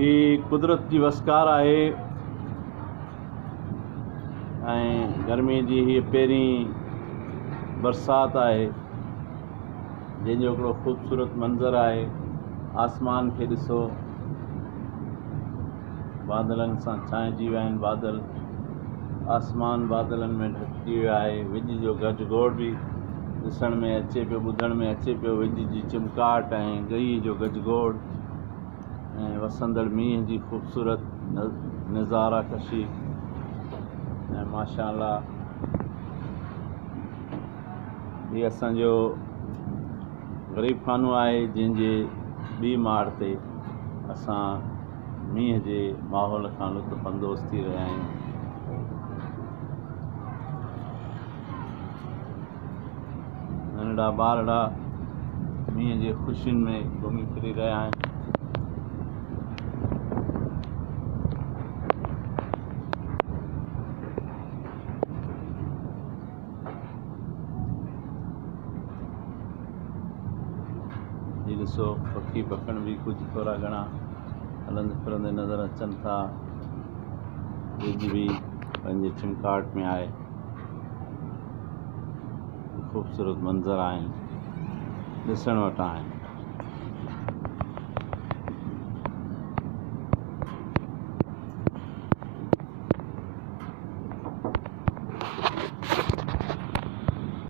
ही कुदरत जी वसकार आहे ऐं गर्मी जी ही पहिरीं बरसात आहे जंहिंजो हिकिड़ो ख़ूबसूरत मंज़र आहे। आसमान खे ॾिसो, बादलनि सां छांइजी विया आहिनि। बादल आसमान बादलनि में ढकिजी वियो आहे। विज जो गजगोड़ बि ॾिसण में अचे पियो, ॿुधण में अचे पियो। विज जी चिमकाट ऐं गई जो गजगोड़ ऐं वसंदड़ मींहं जी ख़ूबसूरत नज़ारा कशी ऐं माशाअल्लाह हीअ असांजो ग़रीब खानो आहे जंहिंजे ॿी माड़ ते असां मींहं जे माहौल खां लुत्फ़ अंदोज़ थी रहिया आहियूं। नंढड़ा ॿारड़ा मींहं जे ख़ुशियुनि में घुमी फिरी रहिया आहिनि। ही ॾिसो, पखी पखण बि कुझु थोरा घणा हलंदे फिरंदे नज़र अचनि था। विज बि पंहिंजे चिमकाट में आहे। ख़ूबसूरत मंज़र आहिनि, ॾिसण वटां आहिनि।